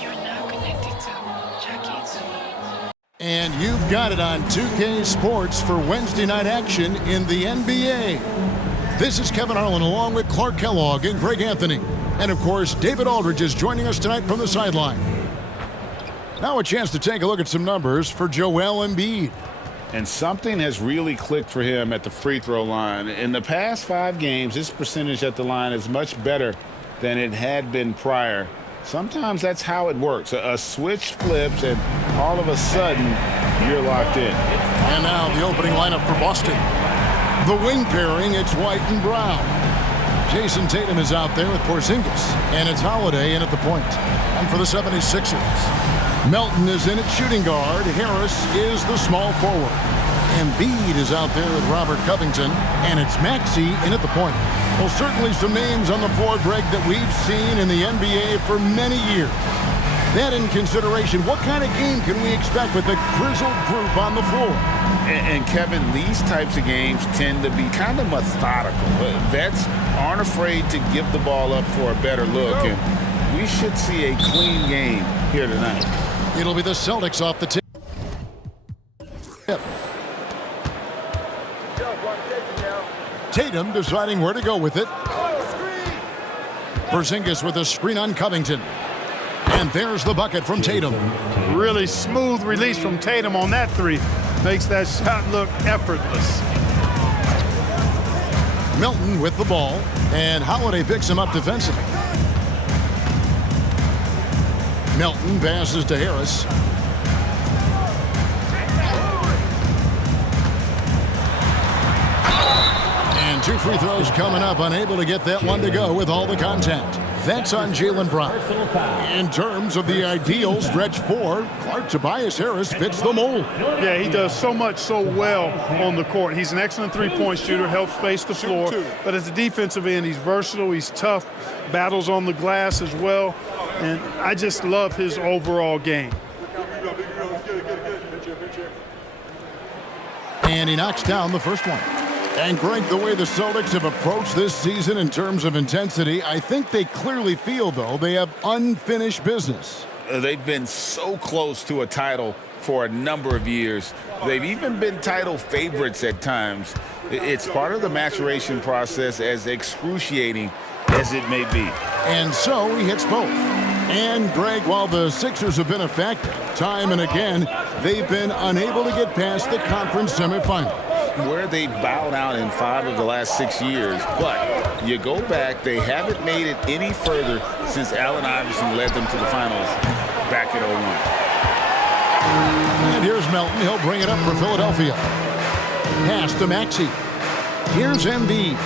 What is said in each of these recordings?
You're now connected to Jackie Zulu. And you've got it on 2K Sports for Wednesday night action in the NBA. This is Kevin Harlan along with Clark Kellogg and Greg Anthony. And of course, David Aldridge is joining us tonight from the sideline. Now a chance to take a look at some numbers for Joel Embiid. And something has really clicked for him at the free throw line. In the past 5 games, his percentage at the line is much better than it had been prior. Sometimes that's how it works. A switch flips, and all of a sudden, you're locked in. And now the opening lineup for Boston. The wing pairing, it's White and Brown. Jason Tatum is out there with Porzingis, and it's Holiday in at the point. And for the 76ers, Melton is in at shooting guard. Harris is the small forward. Embiid is out there with Robert Covington, and it's Maxey in at the point. Well, certainly some names on the floor, Greg, that we've seen in the NBA for many years. That in consideration, what kind of game can we expect with the grizzled group on the floor? And Kevin, these types of games tend to be kind of methodical. Vets aren't afraid to give the ball up for a better look, and we should see a clean game here tonight. It'll be the Celtics off the tip. Tatum deciding where to go with it. Porzingis with a screen on Covington. And there's the bucket from Tatum. Really smooth release from Tatum on that three. Makes that shot look effortless. Melton with the ball, and Holiday picks him up defensively. Melton passes to Harris. And 2 free throws coming up, unable to get that one to go with all the contact. That's on Jaylen Brown. In terms of the ideal stretch 4, Clark Tobias Harris fits the mold. Yeah, he does so much so well on the court. He's an excellent three-point shooter, helps space the floor. But as a defensive end, he's versatile, he's tough, battles on the glass as well. And I just love his overall game. And he knocks down the first one. And Greg, the way the Celtics have approached this season in terms of intensity, I think they clearly feel, though, they have unfinished business. They've been so close to a title for a number of years. They've even been title favorites at times. It's part of the maturation process, as excruciating as it may be. And so he hits both. And, Greg, while the Sixers have been a factor, time and again, they've been unable to get past the conference semifinal. Where they bowed out in 5 of the last 6 years. But you go back, they haven't made it any further since Allen Iverson led them to the finals back in 01. And here's Melton. He'll bring it up for Philadelphia. Pass to Maxey. Here's Embiid.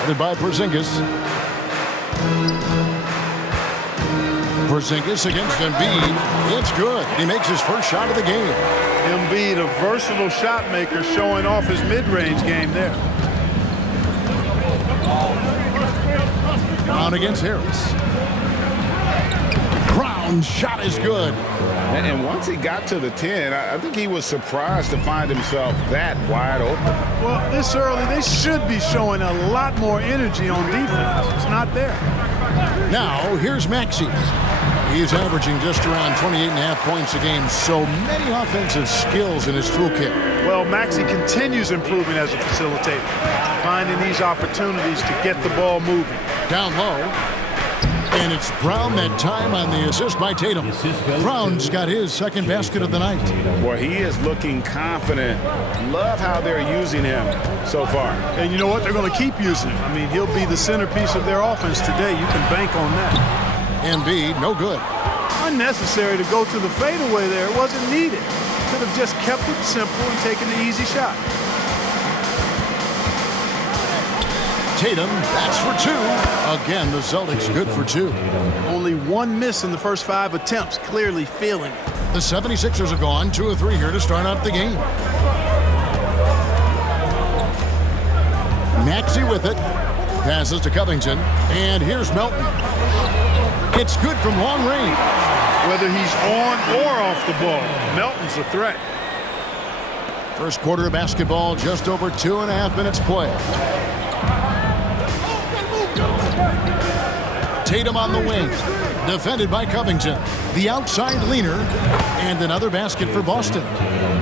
Headed by Porzingis. Porzingis against Embiid. It's good. He makes his first shot of the game. Embiid, a versatile shot maker, showing off his mid-range game there. Brown against Harris. Brown's shot is good. And once he got to the 10, I think he was surprised to find himself that wide open. Well, this early, they should be showing a lot more energy on defense. It's not there. Now, here's Maxey. He's averaging just around 28.5 points a game, so many offensive skills in his toolkit. Well, Maxey continues improving as a facilitator, finding these opportunities to get the ball moving. Down low, and it's Brown that time on the assist by Tatum. Brown's got his second basket of the night. Well, he is looking confident. Love how they're using him so far. And you know what? They're going to keep using him. I mean, he'll be the centerpiece of their offense today. You can bank on that. Embiid, no good. Unnecessary to go to the fadeaway there. It wasn't needed. Could have just kept it simple and taken the easy shot. Tatum, that's for 2. Again, the Celtics good for 2. Only 1 miss in the first 5 attempts, clearly feeling it. The 76ers have gone 2 of 3 here to start out the game. Maxey with it. Passes to Covington. And here's Melton. It's good from long range. Whether he's on or off the ball, Melton's a threat. First quarter of basketball, just over 2.5 minutes play. Tatum on the wing. Defended by Covington. The outside leaner. And another basket for Boston.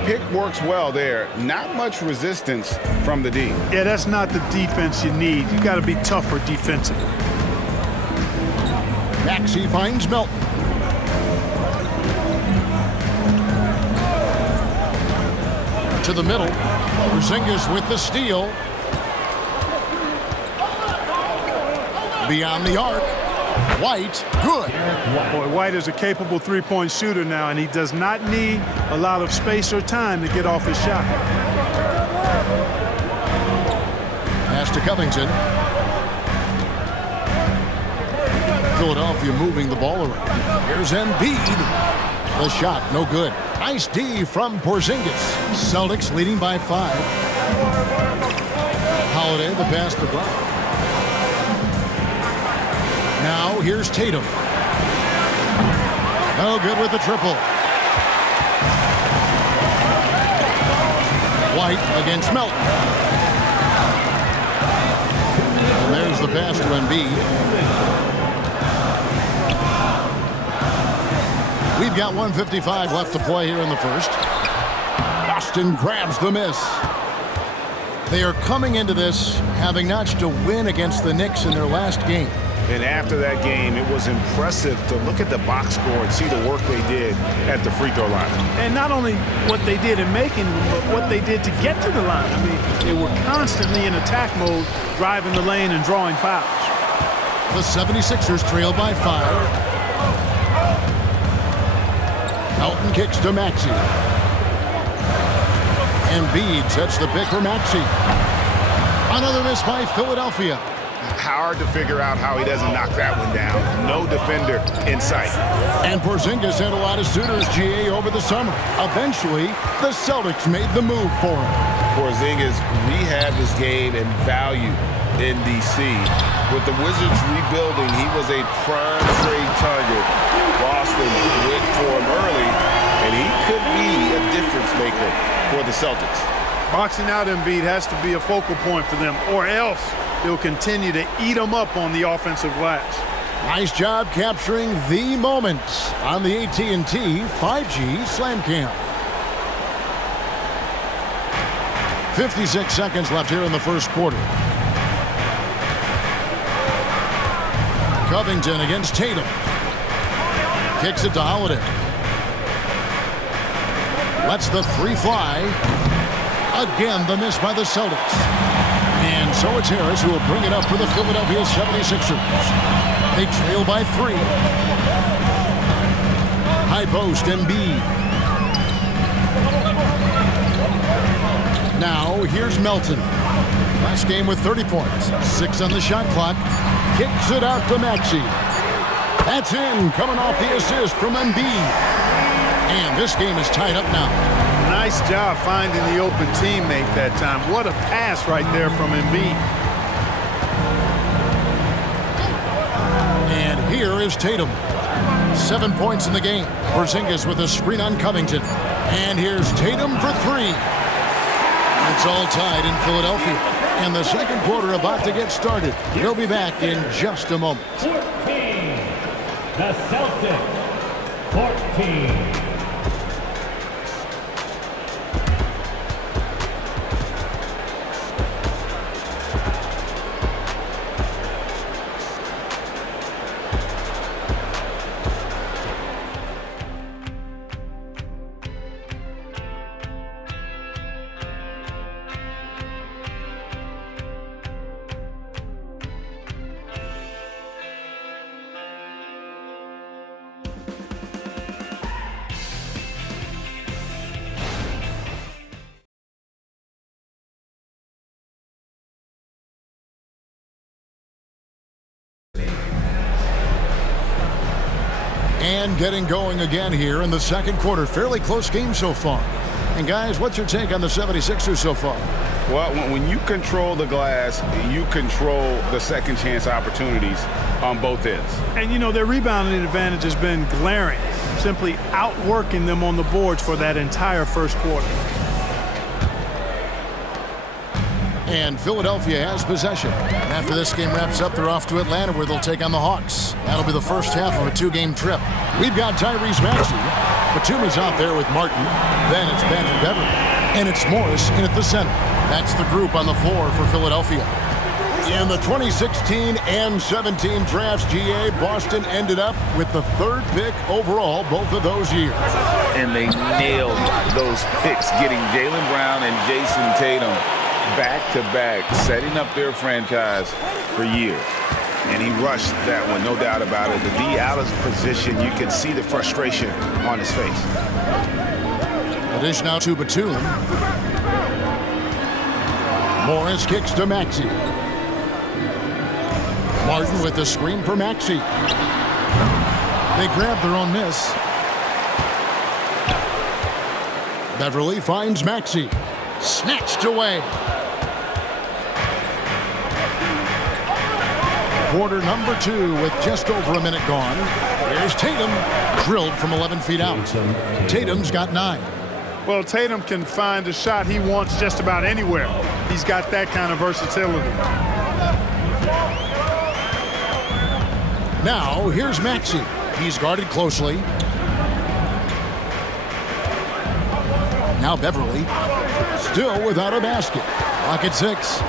Pick works well there. Not much resistance from the D. Yeah, that's not the defense you need. You got to be tougher defensively. Maxey finds Melton. To the middle. Porzingis with the steal. Beyond the arc. White, good. Boy, White is a capable three-point shooter now, and he does not need a lot of space or time to get off his shot. Pass to Covington. Philadelphia moving the ball around. Here's Embiid. The shot, no good. Nice D from Porzingis. Celtics leading by 5. Holiday, the pass to Brown. Now here's Tatum. No good with the triple. White against Melton. And there's the pass to Embiid. We've got 1:55 left to play here in the first. Boston grabs the miss. They are coming into this having notched a win against the Knicks in their last game. And after that game, it was impressive to look at the box score and see the work they did at the free throw line. And not only what they did in making them, but what they did to get to the line. I mean, they were constantly in attack mode, driving the lane and drawing fouls. The 76ers trail by 5. Melton kicks to Maxey. Embiid sets the pick for Maxey. Another miss by Philadelphia. Hard to figure out how he doesn't knock that one down. No defender in sight. And Porzingis had a lot of suitors, GA, over the summer. Eventually, the Celtics made the move for him. Porzingis rehabbed his game and value in D.C. With the Wizards rebuilding, he was a prime trade target. Boston went for him early, and he could be a difference maker for the Celtics. Boxing out Embiid has to be a focal point for them, or else they'll continue to eat them up on the offensive glass. Nice job capturing the moments on the AT&T 5G Slam Cam. 56 seconds left here in the first quarter. Covington against Tatum. Kicks it to Holiday. Lets the three fly. Again, the miss by the Celtics. And so it's Harris who will bring it up for the Philadelphia 76ers. They trail by 3. High post, Embiid. Now, here's Melton. Last game with 30 points. 6 on the shot clock. Kicks it out to Maxey. That's in, coming off the assist from Embiid. And this game is tied up now. Nice job finding the open teammate that time. What a pass right there from Embiid. And here is Tatum. 7 points in the game. Porzingis with a screen on Covington. And here's Tatum for 3. It's all tied in Philadelphia. And the second quarter about to get started. We'll be back in just a moment. 14. The Celtics. 14. And getting going again here in the second quarter. Fairly close game so far. And guys, what's your take on the 76ers so far? Well, when you control the glass, you control the second chance opportunities on both ends. And, you know, their rebounding advantage has been glaring, simply outworking them on the boards for that entire first quarter. And Philadelphia has possession. After this game wraps up, they're off to Atlanta where they'll take on the Hawks. That'll be the first half of a two-game trip. We've got Tyrese Maxey. Batum is out there with Martin. Then it's Patrick Beverley. And it's Morris in at the center. That's the group on the floor for Philadelphia. In the 2016 and 17 drafts, GA, Boston ended up with the third pick overall both of those years. And they nailed those picks, getting Jaylen Brown and Jason Tatum back-to-back, setting up their franchise for years. And he rushed that one, no doubt about it. The D out of position, you can see the frustration on his face. The dish now to Batum. Morris kicks to Maxey. Martin with the screen for Maxey. They grab their own miss. Beverley finds Maxey. Snatched away. Quarter number 2 with just over a minute gone. Here's Tatum, drilled from 11 feet out. Tatum's got 9. Well, Tatum can find a shot he wants just about anywhere. He's got that kind of versatility. Now, here's Maxey. He's guarded closely. Now Beverley, still without a basket. Clock at 6.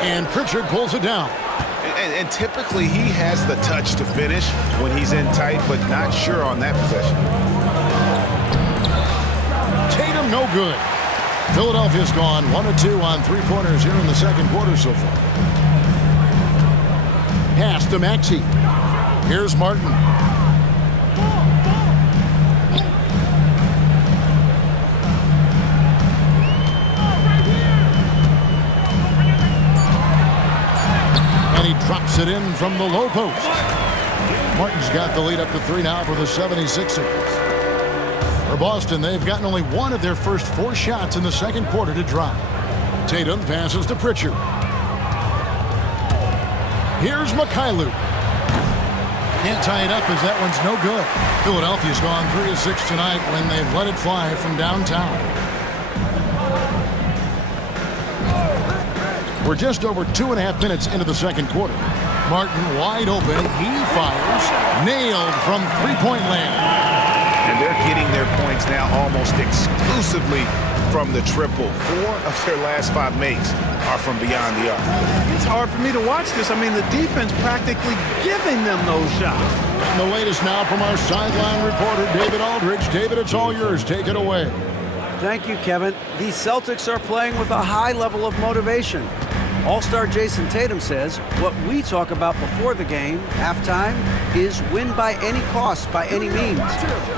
And Pritchard pulls it down. And typically he has the touch to finish when he's in tight, but not sure on that possession. Tatum no good. Philadelphia's gone 1 of 2 on three-pointers here in the second quarter so far. Pass to Maxey. Here's Martin. And he drops it in from the low post. Martin's got the lead up to 3 now for the 76ers. For Boston, they've gotten only 1 of their first 4 shots in the second quarter to drop. Tatum passes to Pritchard. Here's Mikhailuk. Can't tie it up as that one's no good. Philadelphia's gone 3 of 6 tonight when they've let it fly from downtown. We're just over 2.5 minutes into the second quarter. Martin wide open. He fires. Nailed from three-point land. And they're getting their points now almost exclusively from the triple. 4 of their last 5 makes are from beyond the arc. It's hard for me to watch this. I mean, the defense practically giving them those shots. And the latest now from our sideline reporter, David Aldridge. David, it's all yours. Take it away. Thank you, Kevin. The Celtics are playing with a high level of motivation. All-star Jason Tatum says what we talk about before the game, halftime, is win by any cost, by any means.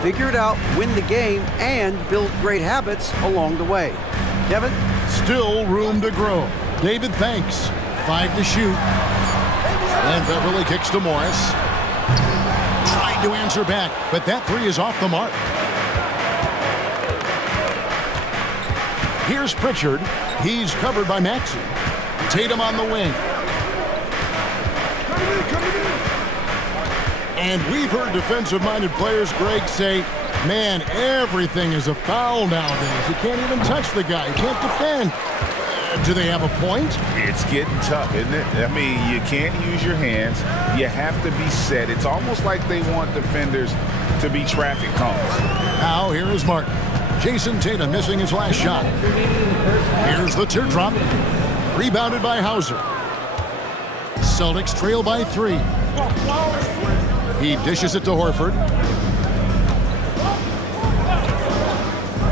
Figure it out, win the game, and build great habits along the way. Kevin? Still room to grow. David, thanks. 5 to shoot. And Beverley kicks to Morris. Trying to answer back, but that 3 is off the mark. Here's Pritchard. He's covered by Maxey. Tatum on the wing. And we've heard defensive-minded players, Greg, say, man, everything is a foul nowadays. You can't even touch the guy. You can't defend. Do they have a point? It's getting tough, isn't it? I mean, you can't use your hands. You have to be set. It's almost like they want defenders to be traffic cones. Now, here is Martin. Jason Tatum missing his last shot. Here's the teardrop. Rebounded by Hauser. Celtics trail by 3. He dishes it to Horford.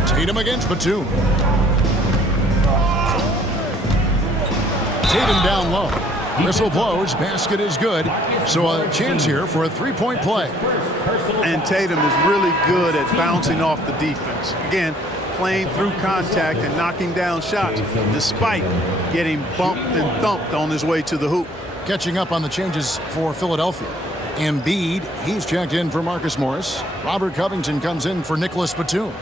Tatum against Batum. Tatum down low. Whistle blows. Basket is good. So a chance here for a 3-point play. And Tatum is really good at bouncing off the defense. Again, playing through contact and knocking down shots despite getting bumped and thumped on his way to the hoop. Catching up on the changes for Philadelphia. Embiid, he's checked in for Marcus Morris. Robert Covington comes in for Nicholas Batum.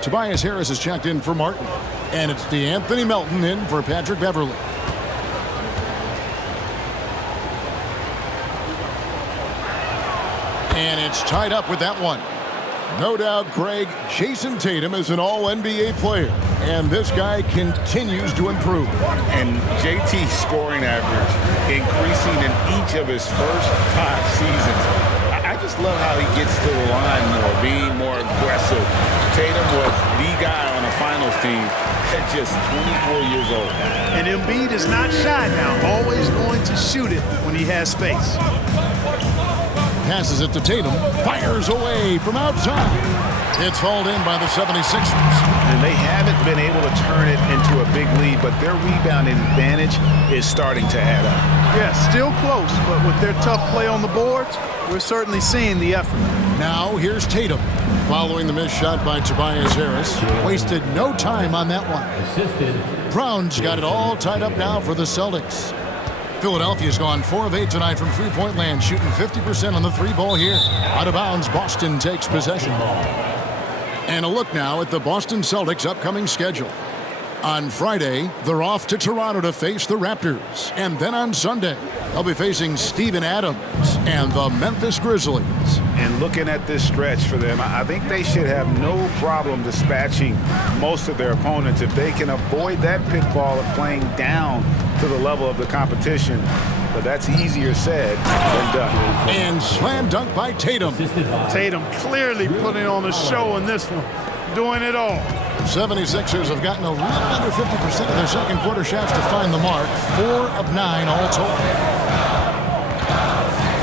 Tobias Harris is checked in for Martin. And it's DeAnthony Melton in for Patrick Beverley. And it's tied up with that one. No doubt, Greg, Jason Tatum is an all-NBA player, and this guy continues to improve. And JT's scoring average increasing in each of his first 5 seasons. I just love how he gets to the line more, being more aggressive. Tatum was the guy on a finals team at just 24 years old. And Embiid is not shy now, always going to shoot it when he has space. Passes it to Tatum, fires away from outside. It's hauled in by the 76ers. And they haven't been able to turn it into a big lead, but their rebounding advantage is starting to add up. Yeah, still close, but with their tough play on the boards, we're certainly seeing the effort. Now here's Tatum. Following the missed shot by Tobias Harris. Wasted no time on that one. Brown's got it all tied up now for the Celtics. Philadelphia's gone 4 of 8 tonight from three-point land, shooting 50% on the 3-ball here. Out of bounds, Boston takes possession. And a look now at the Boston Celtics' upcoming schedule. On Friday, they're off to Toronto to face the Raptors. And then on Sunday, they'll be facing Steven Adams and the Memphis Grizzlies. And looking at this stretch for them, I think they should have no problem dispatching most of their opponents if they can avoid that pitfall of playing down to the level of the competition. But that's easier said than done. And slam dunk by Tatum. Tatum clearly putting on a show in this one, doing it all. 76ers have gotten a little under 50% of their second quarter shots to find the mark. 4 of 9 all total.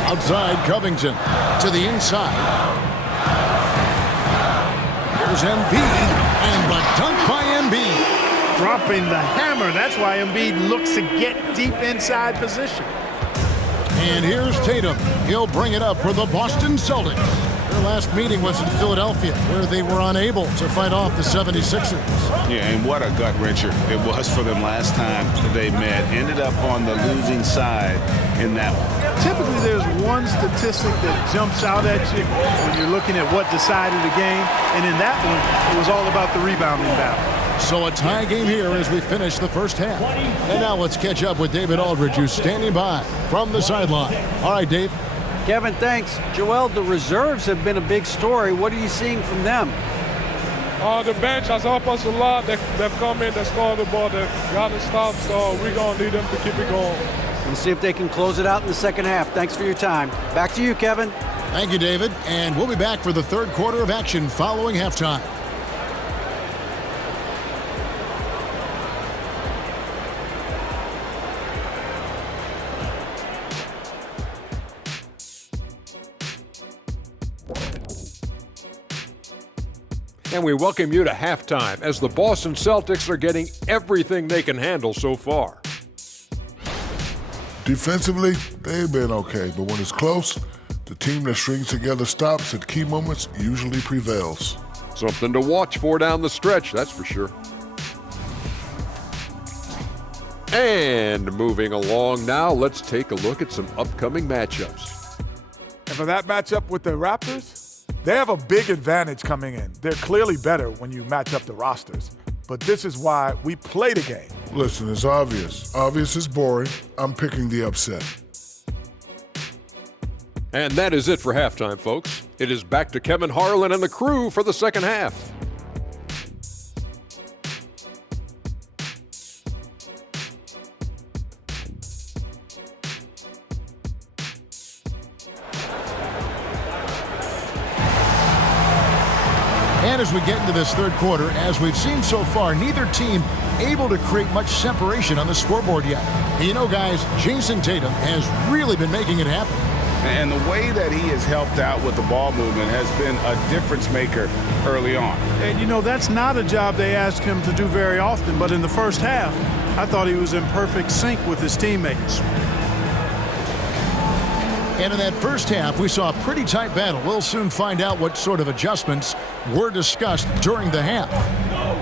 Outside, Covington to the inside. Here's Embiid, and the dunk by Embiid. Dropping the hammer. That's why Embiid looks to get deep inside position. And here's Tatum. He'll bring it up for the Boston Celtics. Their last meeting was in Philadelphia, where they were unable to fight off the 76ers. Yeah, and what a gut wrencher it was for them last time they met. Ended up on the losing side in that one. Typically, there's one statistic that jumps out at you when you're looking at what decided the game. And in that one, it was all about the rebounding battle. So a tie game here as we finish the first half. And now let's catch up with David Aldridge, who's standing by from the sideline. All right, Dave. Kevin, thanks. Joel, the reserves have been a big story. What are you seeing from them? The bench has helped us a lot. They've come in, they scored the ball, they've got to stop, so we're going to need them to keep it going. We'll see if they can close it out in the second half. Thanks for your time. Back to you, Kevin. Thank you, David. And we'll be back for the third quarter of action following halftime. And we welcome you to halftime as the Boston Celtics are getting everything they can handle so far. Defensively, they've been okay, but when it's close, the team that strings together stops at key moments usually prevails. Something to watch for down the stretch, that's for sure. And moving along now, let's take a look at some upcoming matchups. And for that matchup with the Raptors, they have a big advantage coming in. They're clearly better when you match up the rosters. But this is why we play the game. Listen, it's obvious. Obvious is boring. I'm picking the upset. And that is it for halftime, folks. It is back to Kevin Harlan and the crew for the second half. And as we get into this third quarter, as we've seen so far, neither team able to create much separation on the scoreboard yet. You know, guys, Jason Tatum has really been making it happen. And the way that he has helped out with the ball movement has been a difference maker early on. And, you know, that's not a job they ask him to do very often. But in the first half, I thought he was in perfect sync with his teammates. And in that first half, we saw a pretty tight battle. We'll soon find out what sort of adjustments were discussed during the half.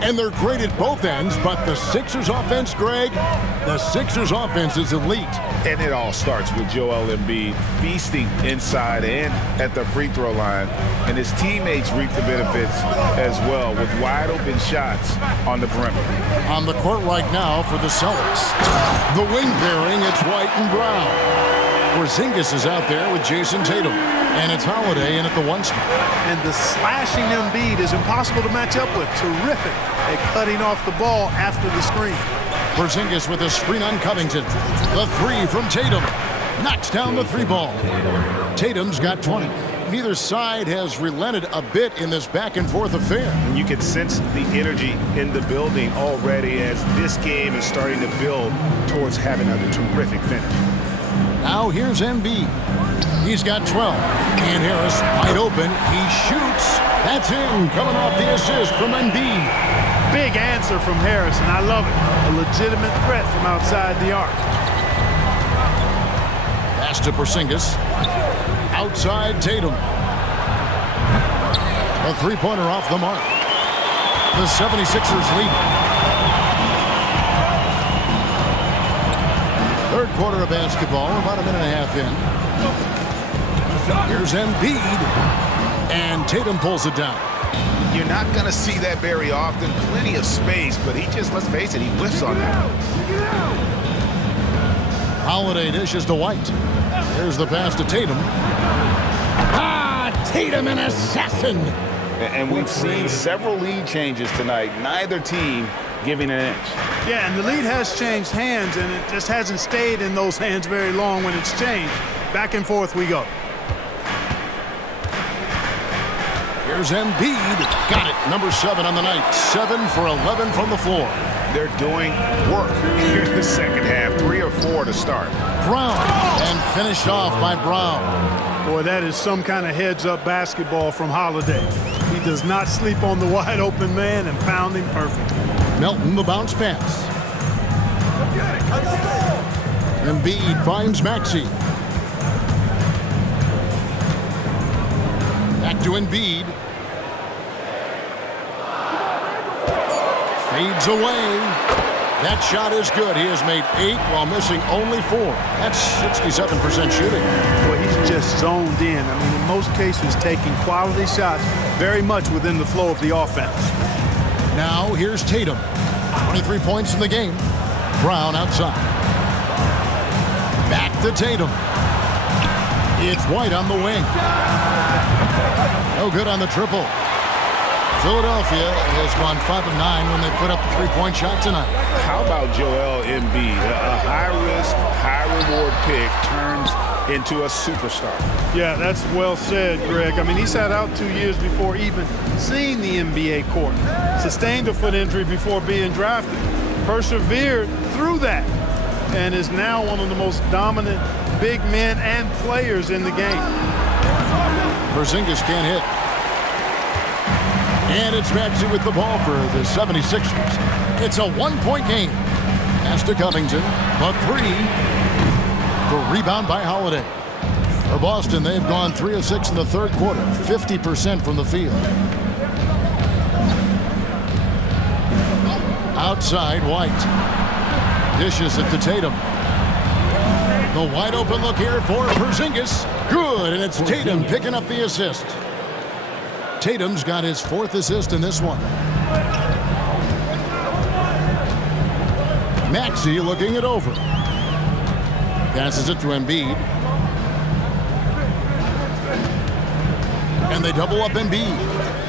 And they're great at both ends, but the Sixers offense, Greg, the Sixers offense is elite. And it all starts with Joel Embiid feasting inside and at the free throw line. And his teammates reap the benefits as well with wide open shots on the perimeter. On the court right now for the Celtics. The wing pairing, it's White and Brown. For Porzingis is out there with Jason Tatum. And it's Holiday in at the 1 spot. And the slashing Embiid is impossible to match up with. Terrific at cutting off the ball after the screen. Porzingis with a screen on Covington. The 3 from Tatum. Knocks down the 3 ball. Tatum's got 20. Neither side has relented a bit in this back-and-forth affair. And you can sense the energy in the building already as this game is starting to build towards having a terrific finish. Now here's Embiid. He's got 12. And Harris wide open. He shoots. That's in. Coming off the assist from Embiid. Big answer from Harris, and I love it. A legitimate threat from outside the arc. Pass to Porzingis. Outside Tatum. A 3-pointer off the mark. The 76ers lead. Third quarter of basketball, about a minute and a half in. Here's Embiid. And Tatum pulls it down. You're not going to see that very often. Plenty of space, but he just, let's face it, he whiffs on that. Holiday dishes to White. Here's the pass to Tatum. Tatum, an assassin. And we've seen several lead changes tonight. Neither team giving an inch. Yeah, and the lead has changed hands, and it just hasn't stayed in those hands very long when it's changed. Back and forth we go. Here's Embiid. Got it. Number 7 on the night. 7 for 11 from the floor. They're doing work here in the second half. 3 or 4 to start. Brown. And finished off by Brown. Boy, that is some kind of heads-up basketball from Holiday. He does not sleep on the wide-open man and found him perfect. Melton, the bounce pass. Embiid finds Maxey. Back to Embiid. Fades away. That shot is good. He has made 8 while missing only 4. That's 67% shooting. Boy, he's just zoned in. I mean, in most cases, taking quality shots very much within the flow of the offense. Now, here's Tatum. 23 points in the game. Brown outside. Back to Tatum. It's White on the wing. No good on the triple. Philadelphia has gone 5 of 9 when they put up the 3-point shot tonight. How about Joel Embiid? A high-risk, high-reward pick turns into a superstar. Yeah, that's well said, Greg. I mean, he sat out 2 years before even seeing the NBA court. Sustained a foot injury before being drafted. Persevered through that and is now one of the most dominant big men and players in the game. Porzingis can't hit. And it's Maxey with the ball for the 76ers. It's a 1-point game. Pass to Covington. A 3. The rebound by Holiday. For Boston, they've gone 3 of 6 in the third quarter. 50% from the field. Outside, White. Dishes it to Tatum. The wide open look here for Porzingis. Good, and it's Tatum picking up the assist. Tatum's got his 4th assist in this one. Maxey looking it over. Passes it to Embiid. And they double up Embiid.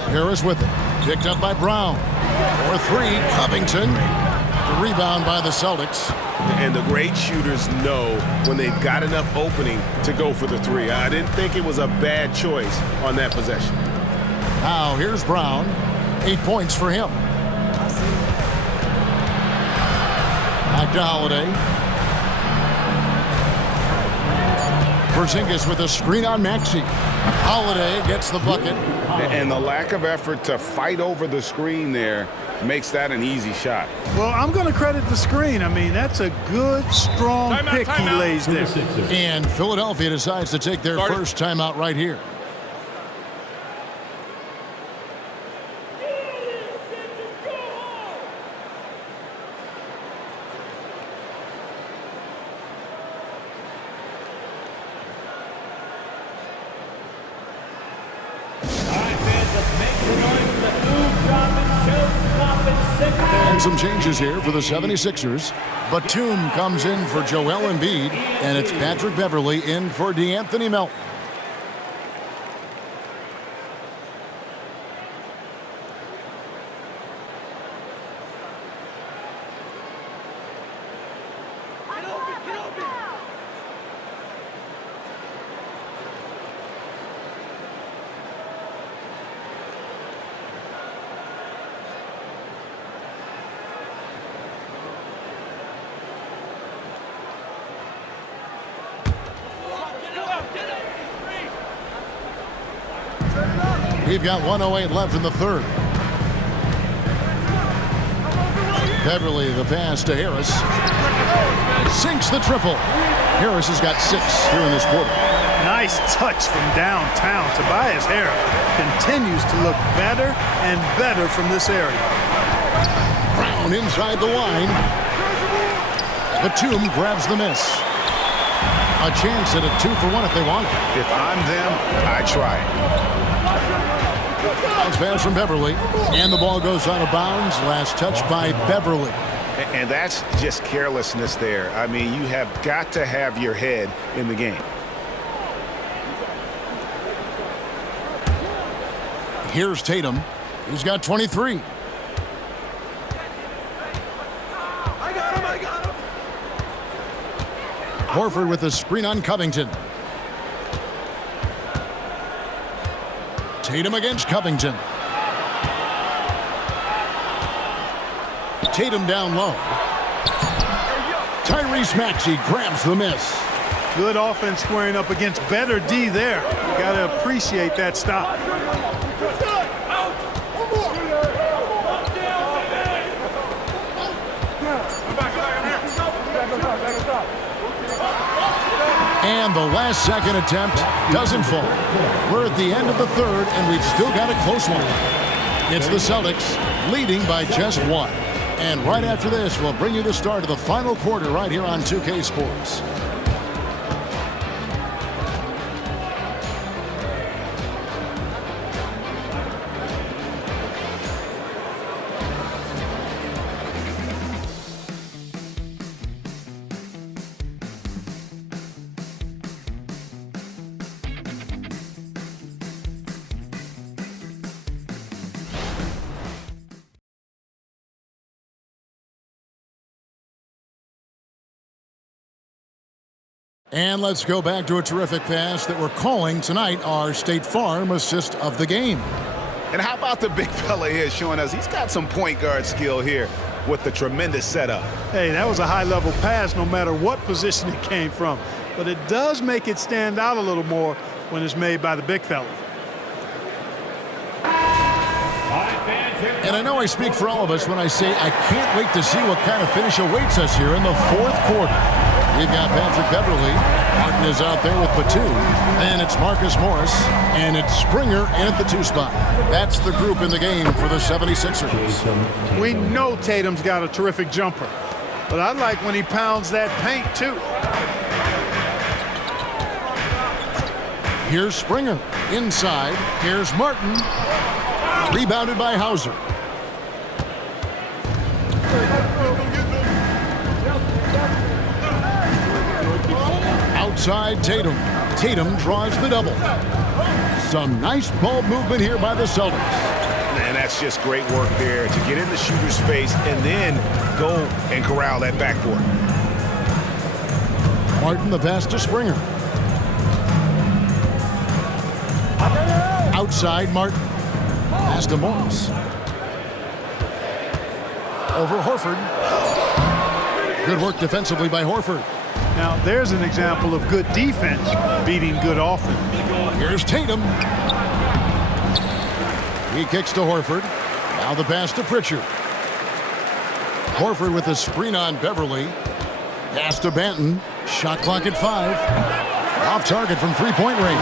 Harris with it. Picked up by Brown. For 3, Covington. The rebound by the Celtics. And the great shooters know when they've got enough opening to go for the 3. I didn't think it was a bad choice on that possession. Now here's Brown. 8 points for him. Back to Holiday. Porzingis with a screen on Maxey. Holiday gets the bucket. And the lack of effort to fight over the screen there makes that an easy shot. Well, I'm going to credit the screen. I mean, that's a good, strong pick he lays there. And Philadelphia decides to take their first timeout right here. And some changes here for the 76ers. Batum comes in for Joel Embiid, and it's Patrick Beverley in for DeAnthony Melton. We've got 1:08 left in the third. Beverley, the pass to Harris. Sinks the triple. Harris has got 6 here in this quarter. Nice touch from downtown. Tobias Harris continues to look better and better from this area. Brown inside the line. Batum grabs the miss. A chance at a 2-for-1 if they want it. If I'm them, I try it. Bounce pass from Beverley, and the ball goes out of bounds. Last touch by Beverley. And that's just carelessness there. I mean, you have got to have your head in the game. Here's Tatum. He's got 23. I got him. Horford with the screen on Covington. Tatum against Covington. Tatum down low. Tyrese Maxey grabs the miss. Good offense squaring up against better D there. You got to appreciate that stop. And the last second attempt doesn't fall. We're at the end of the third, and we've still got a close one. It's the Celtics leading by just 1. And right after this, we'll bring you the start of the final quarter right here on 2K Sports. And let's go back to a terrific pass that we're calling tonight our State Farm assist of the game. And how about the big fella here showing us he's got some point guard skill here with the tremendous setup. Hey, that was a high-level pass no matter what position it came from. But it does make it stand out a little more when it's made by the big fella. And I know I speak for all of us when I say I can't wait to see what kind of finish awaits us here in the fourth quarter. We've got Patrick Beverley. Martin is out there with Batum. And it's Marcus Morris. And it's Springer in at the 2 spot. That's the group in the game for the 76ers. We know Tatum's got a terrific jumper. But I like when he pounds that paint, too. Here's Springer. Inside. Here's Martin. Rebounded by Hauser. Outside Tatum. Tatum draws the double. Some nice ball movement here by the Celtics. And that's just great work there to get in the shooter's face and then go and corral that backboard. Martin the pass to Springer. Outside Martin. Pass to Morris. Over Horford. Good work defensively by Horford. Now, there's an example of good defense beating good offense. Here's Tatum. He kicks to Horford. Now the pass to Pritchard. Horford with the screen on Beverley. Pass to Banton. Shot clock at 5. Off target from three-point range.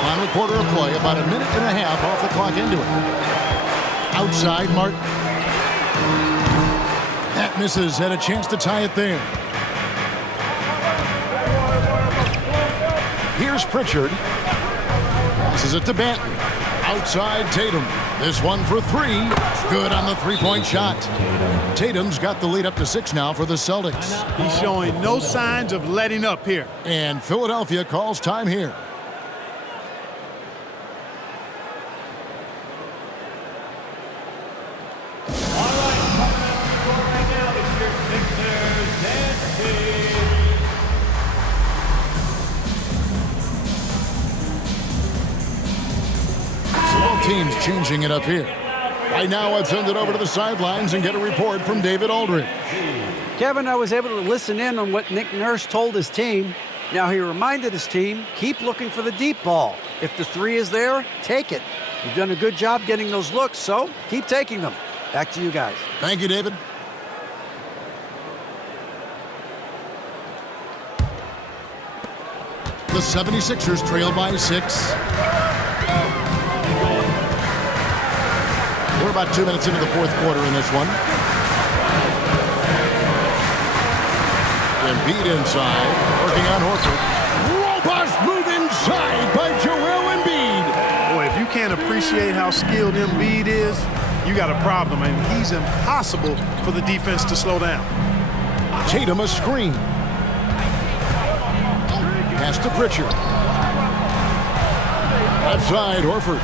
Final quarter of play, about a minute and a half off the clock into it. Outside Martin. That misses. Had a chance to tie it there. Here's Pritchard. Passes it to Banton. Outside Tatum. This one for three. Good on the three-point shot. Tatum's got the lead up to 6 now for the Celtics. He's showing no signs of letting up here. And Philadelphia calls time here. Teams changing it up here. Right now, let's send it over to the sidelines and get a report from David Aldridge. Kevin, I was able to listen in on what Nick Nurse told his team. Now, he reminded his team, keep looking for the deep ball. If the three is there, take it. You've done a good job getting those looks, so keep taking them. Back to you guys. Thank you, David. The 76ers trail by 6. We're about 2 minutes into the fourth quarter in this one. Embiid inside, working on Horford. Robust move inside by Joel Embiid. Boy, if you can't appreciate how skilled Embiid is, you got a problem, and he's impossible for the defense to slow down. Tatum a screen. Pass to Pritchard. Left side, Horford.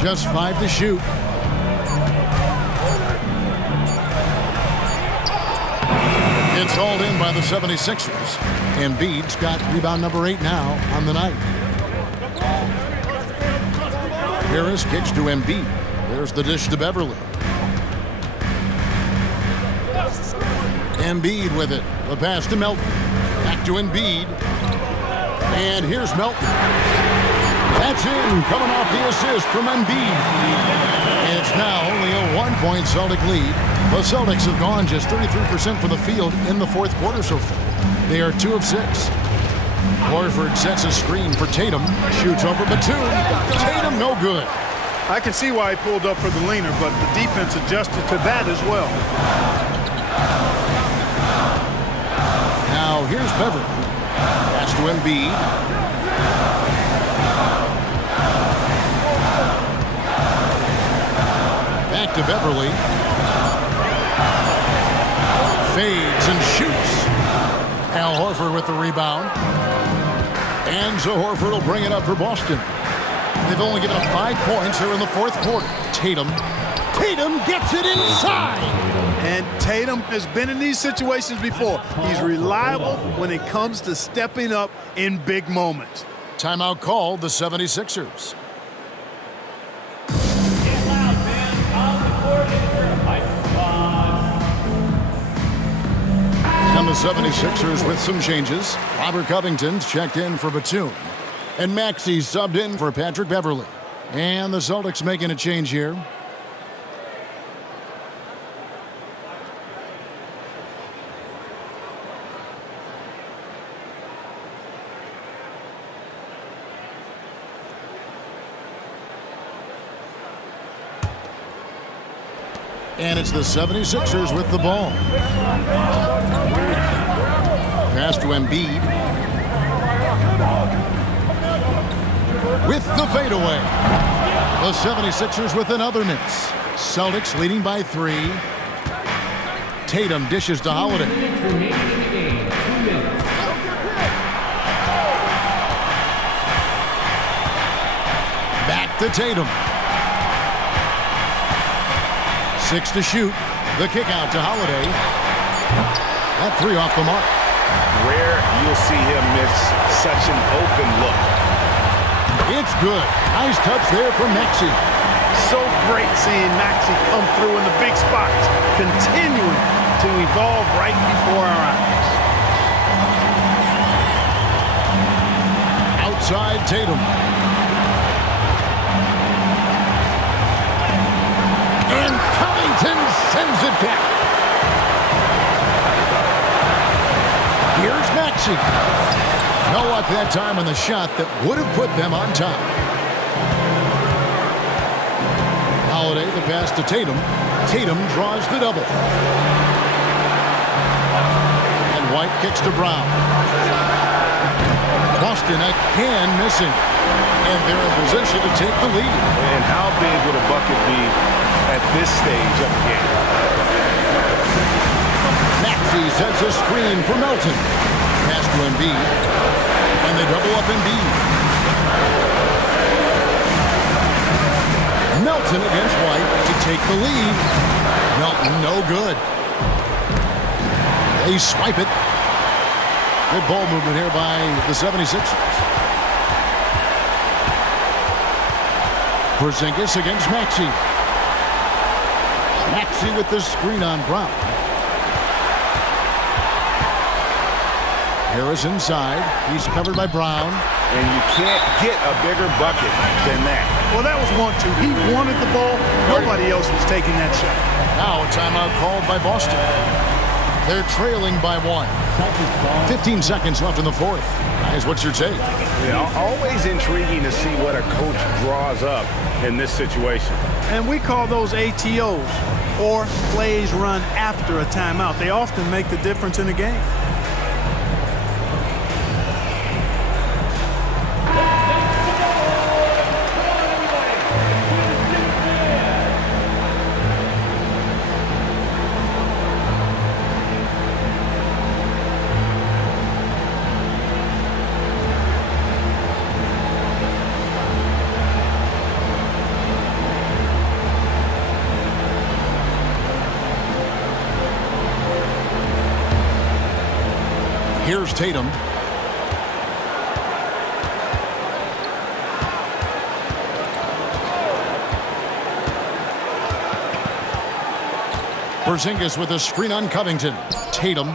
Just 5 to shoot. It's hauled in by the 76ers. Embiid's got rebound number 8 now on the night. Harris kicks to Embiid. There's the dish to Beverly. Embiid with it. The pass to Melton. Back to Embiid. And here's Melton. That's in, coming off the assist from Embiid. It's now only a 1-point Celtic lead. The Celtics have gone just 33% from the field in the fourth quarter so far. They are 2 of 6. Horford sets a screen for Tatum. Shoots over Batum. Tatum no good. I can see why he pulled up for the leaner, but the defense adjusted to that as well. Now here's Beverly. Pass to Embiid. Back to Beverly. Fades and shoots. Al Horford with the rebound. And so Horford will bring it up for Boston. They've only given up 5 points here in the fourth quarter. Tatum gets it inside. And Tatum has been in these situations before. He's reliable when it comes to stepping up in big moments. Timeout called the 76ers. And the 76ers with some changes. Robert Covington's checked in for Batum. And Maxey's subbed in for Patrick Beverly. And the Celtics making a change here. And it's the 76ers with the ball. Pass to Embiid. With the fadeaway. The 76ers with another miss. Celtics leading by 3. Tatum dishes to Holiday. Back to Tatum. 6 to shoot. The kick out to Holiday. That 3 off the mark. Rare you'll see him miss such an open look. It's good. Nice touch there from Maxey. So great seeing Maxey come through in the big spots, continuing to evolve right before our eyes. Outside Tatum. And Covington sends it back. Here's Maxey. No luck that time on the shot that would have put them on top. Holiday, the pass to Tatum. Tatum draws the double. And White kicks to Brown. Boston again missing. And they're in position to take the lead. And how big would a bucket be at this stage of the game? Maxey sets a screen for Melton. Pass to Embiid. And they double up Embiid. Melton against White to take the lead. Melton no good. They swipe it. Good ball movement here by the 76ers. Porzingis against Maxey. Maxey with the screen on Brown. Harris inside. He's covered by Brown. And you can't get a bigger bucket than that. Well, that was 1-2. He wanted the ball. Nobody else was taking that shot. Now a timeout called by Boston. They're trailing by 1. 15 seconds left in the fourth. Guys, what's your take? Yeah, always intriguing to see what a coach draws up in this situation. And we call those ATOs, or plays run after a timeout. They often make the difference in a game. Here's Tatum. Porzingis with a screen on Covington. Tatum.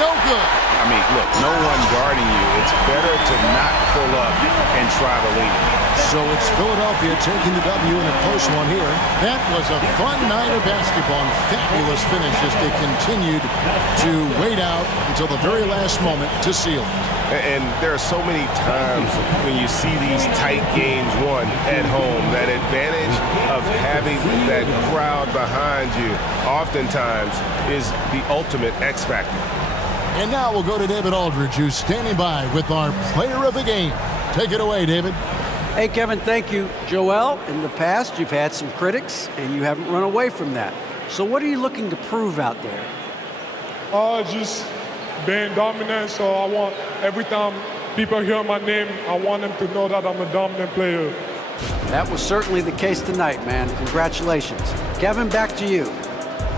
No good. I mean, look, no one guarding you. It's better to not pull up and try to lead. So it's Philadelphia taking the W in a close one here. That was a fun night of basketball and fabulous finish as they continued to wait out until the very last moment to seal it. And there are so many times when you see these tight games won at home, that advantage of having that crowd behind you oftentimes is the ultimate X factor. And now we'll go to David Aldridge, who's standing by with our player of the game. Take it away, David. Hey, Kevin, thank you. Joel, in the past, you've had some critics, and you haven't run away from that. So what are you looking to prove out there? Just being dominant. So I want, every time people hear my name, I want them to know that I'm a dominant player. That was certainly the case tonight, man. Congratulations. Kevin, back to you.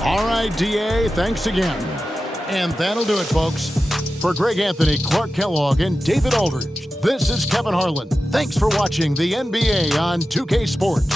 All right, DA, thanks again. And that'll do it, folks. For Greg Anthony, Clark Kellogg, and David Aldridge, this is Kevin Harlan. Thanks for watching the NBA on 2K Sports.